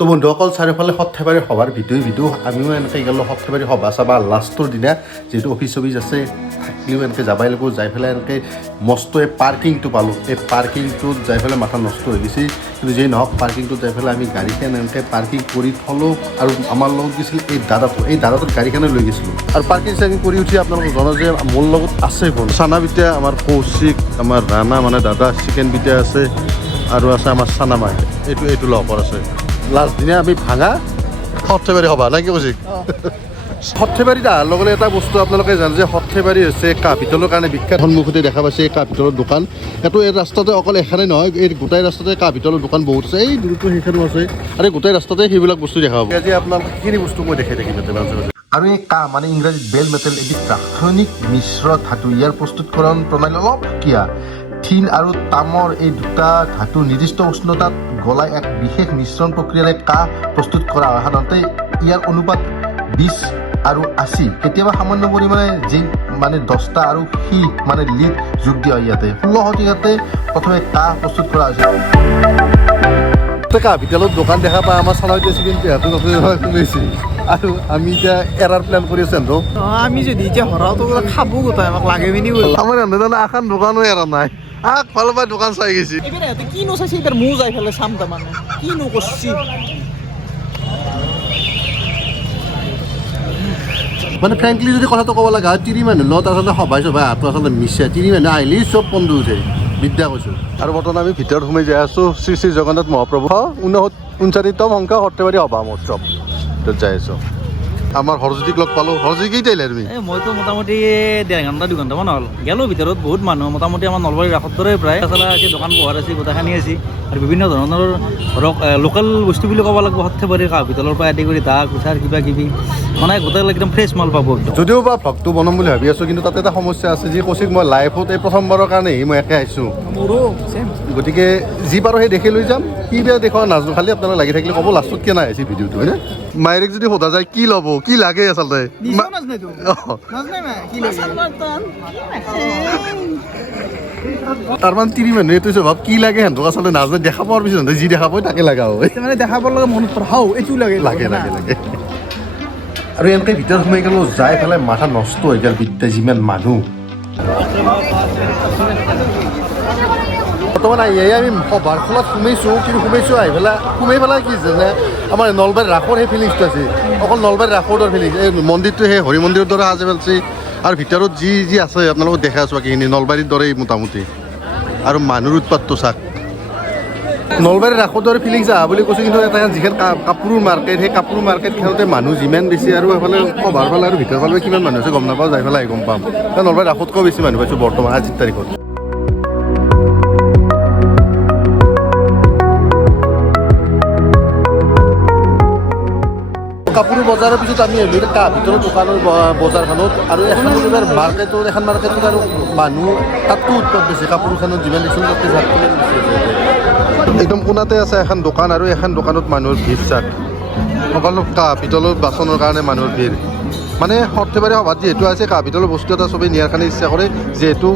তো বন্ধুসকল চাৰিওফালে সৰ্থেবাৰী সভাৰ ভিডিঅ' আমিও এনেকৈ গ'লোঁ সৰ্থেবাৰী সভা চাবা লাষ্টৰ দিনা যিহেতু অফিচ আছে থাকিলেও এনেকৈ যাবাই লাগিব যাই পেলাই এনেকৈ মস্ত এই পাৰ্কিংটো পালোঁ এই পাৰ্কিংটোত যাই পেলাই মাথা নষ্ট হৈ গৈছে কিন্তু যেই নহওক পাৰ্কিংটোত যাই পেলাই আমি গাড়ীখন এনেকৈ পাৰ্কিং কৰি থলোঁ আৰু আমাৰ লগত গৈছিল এই দাদাটোত গাড়ীখনে লৈ গৈছিলোঁ আৰু পাৰ্কিং চাৰ্কিং কৰি উঠি আপোনালোকক জনাওঁ যে মোৰ লগত আছে কোন চানা বিতিয়া আমাৰ কৌশিক আমাৰ ৰাণা মানে দাদা চিকেন বিতিয়া আছে আৰু আছে আমাৰ চানা মাই এইটো লগৰ আছে লাষ্ট দিনা আমি ভাঙা সৰ্থেবাৰী সভা নে কি কৈছে সৰ্থেবাৰীত অহাৰ লগে লগে এটা বস্তু আপোনালোকে জানে যে সৰ্থেবাৰী হৈছে কাঁহ পিতলৰ কাৰণে বিখ্যাত সন্মুখতে দেখা পাইছে এই কাঁহ পিতলৰ দোকান এইটো এই ৰাস্তাতে অকল এখনেই নহয় এই গোটেই ৰাস্তাতে কাঁহ পিতলৰ দোকান বহুত আছে এই দূৰতো সেইখনো আছে আৰু গোটেই ৰাস্তাতে সেইবিলাক বস্তু দেখা পাব আজি আপোনালোকে সেইখিনি বস্তু মই দেখাই থাকিম আৰু এই কাঁহ মানে ইংৰাজীত বেল মেটেল এবিধ ৰাসায়নিক মিশ্ৰ ধাতু ইয়াৰ প্ৰস্তুতকৰণ প্ৰণালী অলপ সুকীয়া থিন আৰু তামৰ এই দুটা ধাতু নিৰ্দিষ্ট উষ্ণতাত গলাই এক বিশেষ মিশ্ৰণ প্ৰক্ৰিয়াৰে কাঁহ প্ৰস্তুত কৰা হয় সাধাৰণতে ইয়াৰ অনুপাত 20 আৰু 80 কেতিয়াবা সামান্য পৰিমাণে জিংক মানে 10টা আৰু সি মানে লিড যোগ দিয়া হয় ইয়াতে 16 শতিকাতে প্ৰথমে কাঁহ প্ৰস্তুত কৰা হৈছিল কাঁহ পিতলৰ দোকান দেখা পাই আমাৰ চালাইতে চিকেন পিয়াটো খুলিছে আৰু আমি এতিয়া এৰাৰ প্লেন কৰি আছোঁ আমি যদি এতিয়া হৰাওতো খাব গোটাই আমাক লাগে পিনি আমাৰ এনে এখন দোকানো এৰা নাই ফালৰ পৰা দোকান চাই গৈছে এইবাৰ কিনো চাইছে এইবাৰ ময়ো যাই পেলাই চাম তাৰমানে কিনো কৰছি মানে ফ্ৰেংকলি যদি কথাটো ক'ব লগা হয় তিৰি মানুহ লগত আচলতে সভাই চভাই হাতটো আচলতে মিছে তিৰি মানুহ আহিলেই চব বন্ধ উঠে বিদ্যা কৈছোঁ আৰু বৰ্তমান আমি ভিতৰত সোমাই যাই আছোঁ শ্ৰী শ্ৰী জগন্নাথ মহাপ্ৰভু 59তম সংখ্যা সৰ্থেবাৰী সভা মহোৎসৱ ভিতৰত যাই আছোঁ আমাৰ হৰজ্যোতিক লগ পালোঁ হৰজ্যোতি কেইটা আহিলে তুমি মইতো মোটামুটি 1.5 ঘণ্টা 2 ঘণ্টামান হ'ল গেলোঁ ভিতৰত বহুত মানুহ মোটামুটি আমাৰ নলবাৰীৰ ৰাসৰ দৰে প্ৰায় আচলতে আছে দোকান পোহাৰ আছে গোটেইখিনি আছে আৰু বিভিন্ন ধৰণৰ ধৰক লোকেল বস্তু বুলি ক'ব লাগিব সৰ্থেবাৰীৰ কাঁহ পিতলৰ পৰা আদি কৰি দা কুঠাৰ কিবা কিবি মানে গোটেই একদম ফ্ৰেছ মাল পাব যদিও বা ভ্লগটো বনাম বুলি ভাবি আছোঁ কিন্তু তাতে এটা সমস্যা আছে যি কৈছিল মই লাইফত এই প্ৰথমবাৰৰ কাৰণে মই একে আহিছোঁ গতিকে যি পাৰোঁ সেই দেখি লৈ যাম কি বেয়া দেখুৱা নাজানো খালি আপোনালোকে লাগি থাকিলে ক'ব লাষ্টত কিয় নাই আহিছে ভিডিঅ'টো হয়নে মায়েৰেক যদি সোধা যায় কি ল'ব কি লাগে আচলতে তাৰ মানে তিৰি মানুহে এইটো স্বভাৱ কি লাগে সিহঁতক আচলতে নাজানে দেখা পোৱাৰ পিছত যি দেখা পায় তাকে লগা হয় মানে দেখা পোৱাৰ লগে মনত পঢ়াও এইটো লাগে লাগে আৰু এনেকৈ ভিতৰত সোমাই গ'লোঁ যাই পেলাই মাথা নষ্ট হৈ গ'ল বিদ্যা যিমান মানুহ বৰ্তমান আহি আমি সভাৰ খোলাত সোমাইছোঁ কিন্তু সোমাই পেলাই কি জানে আমাৰ নলবাৰীৰ ৰাসৰ সেই ফিলিংছটো আছে অকল নলবাৰীৰ ৰাসৰ ফিলিংছ এই মন্দিৰটো সেই হৰি মন্দিৰৰ দৰে সাজি পেলাইছে আৰু ভিতৰত যি আছে আপোনালোকক দেখাই আছোঁ বাকীখিনি নলবাৰীৰ দৰেই মোটামুটি আৰু মানুহৰ উৎপাতটো চাওক নলবাৰীৰ ৰাসৰ দৰে ফিলিংছ আহা বুলি কৈছোঁ কিন্তু এটা যিখন কাপোৰৰ মাৰ্কেট সেই কাপোৰৰ মাৰ্কেটখনতে মানুহ যিমান বেছি আৰু সেইফালে সভাৰ ফালে আৰু ভিতৰৰ ফালে কিমান মানুহ আছে গম নাপাওঁ যাই পেলাই গম পাম নলবাৰীৰ ৰাসতকৈ বেছি মানুহ পাইছোঁ বৰ্তমান আজিৰ তাৰিখত কাপোৰৰ বজাৰৰ পিছত আমি আহিলোঁ কাঁহ পিতলৰ দোকানৰ বজাৰখনত আৰু এখন মাৰ্কেটত আৰু মানুহ তাতকৈ উৎপাত বেছি কাপোৰখনত যিমান দেখিছোঁ তাতকৈ একদম কোণাতে আছে এখন দোকান আৰু এখন দোকানত মানুহৰ ভিৰ চাক সকলো কাঁহ পিতলৰ বাচনৰ কাৰণে মানুহৰ ভিৰ মানে সৰ্থেবাৰী সভাত যিহেতু আছে কাঁহ পিতলৰ বস্তু এটা চবেই নিয়াৰ কাৰণে ইচ্ছা কৰে যিহেতু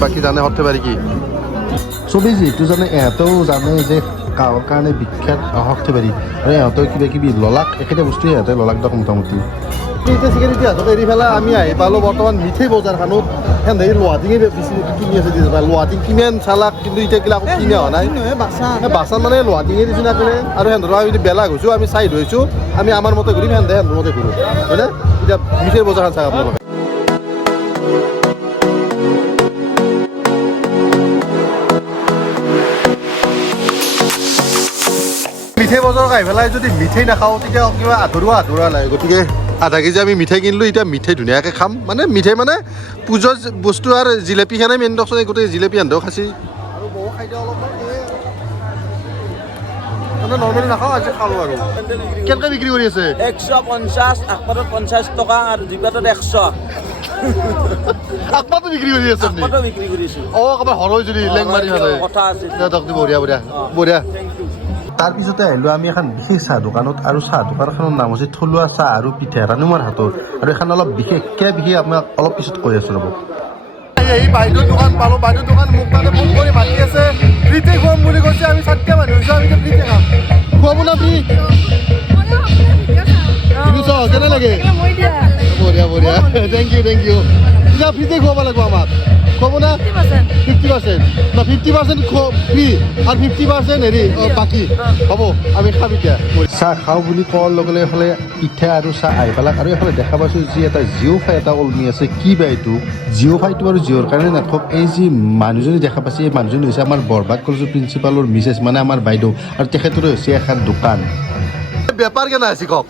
বাকী জানে সৰ্থেবাৰী কি চবেই যিহেতু জানে ইহঁতেও জানে যে কাঁহৰ কাৰণে বিখ্যাত সৰ্থেবাৰী আৰু ইহঁতৰ কিবা কিবি ললাক একেটা বস্তুৱে ইহঁতে ললাক দিয়ক মোটামুটি এতিয়া চিকেন ইতিহাসক এৰি পেলাই আমি আহি পালোঁ বৰ্তমান মিঠেই বজাৰখনত সেনে লোহাটিঙে বেছি কিনি আছে লোহাটিং কিমান চালাক কিন্তু এতিয়া কিলা কিনা হোৱা নাই বাচন মানে লোহাটিঙে দিছোঁ নাছিলে আৰু সেনেদৰে আমি বেলা গৈছোঁ আমি চাই ধৰিছোঁ আমি আমাৰ মতে ঘূৰিম সেনেদৰে মতে ঘূৰোঁ হয়নে এতিয়া মিঠেই বজাৰখন চাওক আপোনালোকে মিঠাই বজাৰত আহি পেলাই যদি মিঠাই নাখাওঁ তেতিয়া কিবা আধৰুৱা লাগে গতিকে আধা কেজি আমি মিঠাই কিনিলোঁ এতিয়া মিঠাই ধুনীয়াকৈ খাম মানে মিঠাই মানে পূজাৰ বস্তু আৰু জিলেপিখনে মেইন দকচোন গোটেই জিলেপি সান্ধাও খাইছে আৰু বহু খাই দিয়া অলপমান মানে নৰ্মেলি নাখাওঁ আজি খালোঁ আৰু কেনেকৈ বিক্ৰী কৰি আছে 150 একপাতত 50 টকা আৰু দুই পাতত 100 আকপাতো বিক্ৰী কৰি আছে বিক্ৰী কৰিছোঁ কাৰোবাৰ হৰৈ যদি লেং মাৰি কথা আছে বঢ়িয়া তাৰপিছতে আহিলোঁ আমি এখন বিশেষ চাহ দোকানত আৰু চাহ দোকানখনৰ নাম হৈছে থলুৱা চাহ আৰু পিঠা ৰাণুমাৰ হাতৰ আৰু এখন অলপ বিশেষ আপোনাক অলপ পিছত কৈ আছোঁ ৰ'ব আহি বাইদেউৰ দোকান পালোঁ। বাইদেউৰ দোকান মোক তাতে ফোন কৰি মাতি আছে, ফ্ৰীতে খুৱাম বুলি কৈছে। আমি 4টা মানুহ হৈছোঁ, আমি ফ্ৰীতে খাম। খুৱাব না ফ্ৰী? কেনে লাগে? বঢ়িয়া বঢ়িয়া, থেংক ইউ থেংক ইউ। এতিয়া ফ্ৰীতে খুৱাব লাগিব আমাক, খুৱাব না? 50% না 50% ফ্ৰী আৰু 50% হেৰি বাকী হ'ব। আমি খাম এতিয়া। চাহ খাওঁ বুলি কোৱাৰ লগে লগে এইফালে পিঠা আৰু চাহ আহি পেলাক। আৰু এইফালে দেখা পাইছোঁ যি এটা জিঅ' ফাই এটা ওলমি আছে। কি বা এইটো জিঅ' ফাইটো আৰু জিঅ'ৰ কাৰণে নাথাকক। এই যি মানুহজনী দেখা পাইছে, এই মানুহজনী হৈছে আমাৰ বৰবাগ কলেজৰ প্ৰিন্সিপালৰ মিছেছ, মানে আমাৰ বাইদেউ। আৰু তেখেতৰে হৈছে এখন দোকান। বেপাৰ কেনে আছে কওক?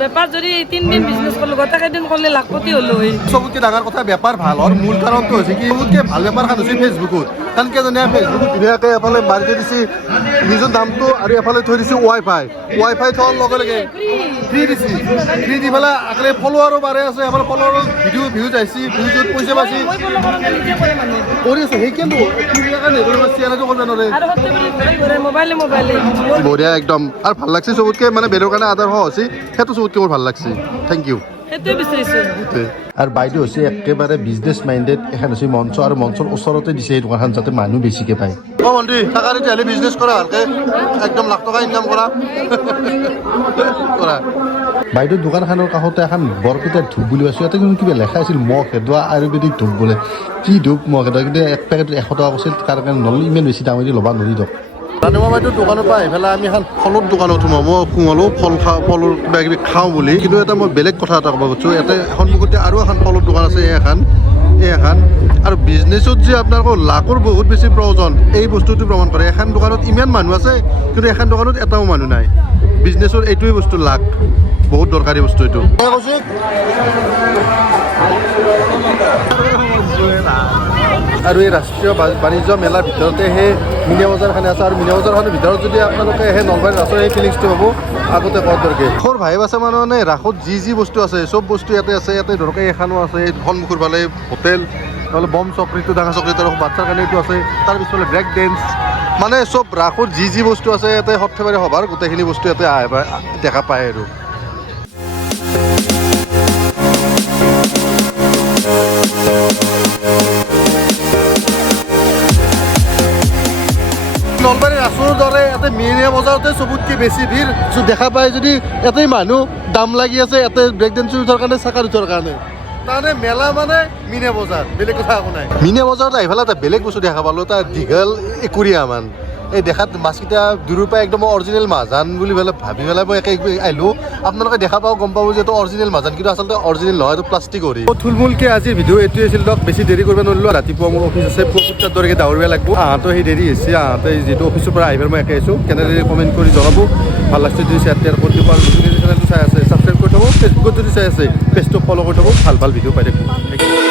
বেপাৰ যদি 3 দিন বিজনেছ কৰিলোঁ, গোটেইকেইদিন কৰিলে লাখপতি হ'লো। চবতকৈ ডাঙৰ কথা বেপাৰ ভাল হোৱাৰ মূল কাৰণটো হৈছে কি, চবতকৈ ভাল বেপাৰ খান হৈছে ফেচবুকত। কাৰণ কি জানে, ফেচবুকত ধুনীয়াকৈ এফালে মাৰি থৈ দিছে নিজৰ দামটো, আৰু এফালে থৈ দিছে ৱাইফাই থোৱাৰ লগে লগে ফ্ৰী দিছে। ফ্ৰী দি পেলাই আগলে ফলোৱাৰো বাঢ়ে আছে, এফালে ফলোৱাৰৰ ভিউজ আহিছে, ভিউজত পইচা পাইছে কৰি আছে। সেইকাৰণে চেনেলটো কৰিব নোৱাৰে। বঢ়িয়া একদম। আৰু ভাল লাগছে চবতকৈ, মানে বেলেগৰ কাৰণে আদৰ হোৱা হৈছে, সেইটো চবতকৈ মোৰ ভাল লাগছে। Thank you. আৰু বাইদেউ হৈছে একেবাৰে বিজনেছ মাইণ্ডেড। এখন হৈছে মঞ্চ, আৰু মঞ্চৰ ওচৰতে দিছে এই দোকানখন, যাতে মানুহ বেছিকৈ পায়। মন্ত্ৰী থাকা তেতিয়াহ'লে বিজনেছ কৰা ভালকৈ, একদম লাখ টকা ইনকাম কৰা। বাইদেউৰ দোকানখনৰ কাষতে এখন বৰপেটাৰ ধূপ বুলি আছোঁ। ইয়াতে কিন্তু কিবা লেখা আছিল মহ খেদোৱা আয়ুৰ্বেদিক ধূপ বোলে। কি ধূপ মহ খেদোৱা, কিন্তু এক পেকেট 100 টকা কৈছিল। তাৰ কাৰণে নল'লে, ইমান বেছি দাম দি ল'বা নৰি দিয়ক। ৰাতিপুৱা বাইদেউৰ দোকানৰ পৰা আহি পেলাই আমি এখন ফলৰ দোকানত সোমালোঁ ফলৰ কিবা কিবি খাওঁ বুলি। কিন্তু এটা মই বেলেগ কথা এটা ক'ব খুজিছোঁ। ইয়াতে সন্মুখতে আৰু এখন ফলৰ দোকান আছে, এই এখন। আৰু বিজনেছত যে আপোনালোকৰ লাখৰ বহুত বেছি প্ৰয়োজন, এই বস্তুটো প্ৰমাণ কৰে। এখন দোকানত ইমান মানুহ আছে, কিন্তু এখন দোকানত এটাও মানুহ নাই। বিজনেছৰ এইটোৱে বস্তু, লাখ বহুত দৰকাৰী বস্তু এইটো। আৰু এই ৰাষ্ট্ৰীয় বাণিজ্য মেলাৰ ভিতৰতে সেই মিনা বজাৰখন আছে। আৰু মিনা বজাৰখনৰ ভিতৰত যদি আপোনালোকে সেই নলবাৰী ৰাসৰ সেই ফিলিংছটো হ'ব, আগতে ক'ত দৰকাৰ সৰ ভাইব আছে। মানে ৰাসত যি বস্তু আছে, চব বস্তু ইয়াতে আছে। ইয়াতে ধৰক এখনো আছে, এই সন্মুখৰ ফালে হোটেল, নহ'লে বম চকৰিটো, ডাঙৰ চকৰিটো, আৰু বাচ্ছাৰ কাৰণে এইটো আছে। তাৰ পিছফালে ব্ৰেক ডেন্স, মানে চব ৰাসত যি বস্তু আছে ইয়াতে সৰ্থেবাৰী সভাৰ গোটেইখিনি বস্তু ইয়াতে দেখা পায় আৰু। নলবাৰী ৰাসৰ দৰে ইয়াতে মিনা বজাৰতে চবতকৈ বেছি ভিৰ দেখা পায়। যদি ইয়াতে মানুহ দাম লাগি আছে, ইয়াতে ব্ৰেক ডেন্সৰ উঠাৰ কাৰণে, চাকাৰ উঠাৰ কাৰণে। তাৰমানে মেলা মানে মিনা বজাৰ, বেলেগ কথা একো নাই। মিনা বজাৰত আহি পেলাই এটা বেলেগ বস্তু দেখা পালোঁ, এটা দীঘল একুৰিয়া মান। এই দেখাত মাছকেইটা দূৰৰ পৰা একদম অৰিজিনেল মাছান বুলি ভাবি পেলাই মই আহিলোঁ। আপোনালোকে দেখা পাওঁ, গম পাব যে এইটো অৰিজিনেল মাছান, কিন্তু আচলতে অৰিজিনেল নহয়, এইটো প্লাষ্টিক কৰি। থুলমূলকৈ আজিৰ ভিডিঅ' এইটোৱে আছিল। দিয়ক বেছি দেৰি কৰিব নোৱাৰিলোঁ। ৰাতিপুৱা মোৰ অফিচ আছে, পুৱাৰ দৰেকৈ দাউৰিব লাগিব। আহঁতো সেই দেৰি হৈছে, আহঁতে যিটো অফিচৰ পৰা আহি পেলাই মই একে আহিছোঁ। কেনেদৰে কমেণ্ট কৰি জনাব, ভাল লাগছে যদি শ্বেয়াৰ কৰি দিব। আৰু যদি চেনেলটো চাই আছে, ছাবস্ক্ৰাইব কৰি থ'ব। ফেচবুকত যদি চাই আছে, পেজটো ফ'ল' কৰি থ'ব। ভাল ভিডিঅ' পাই থাকিব।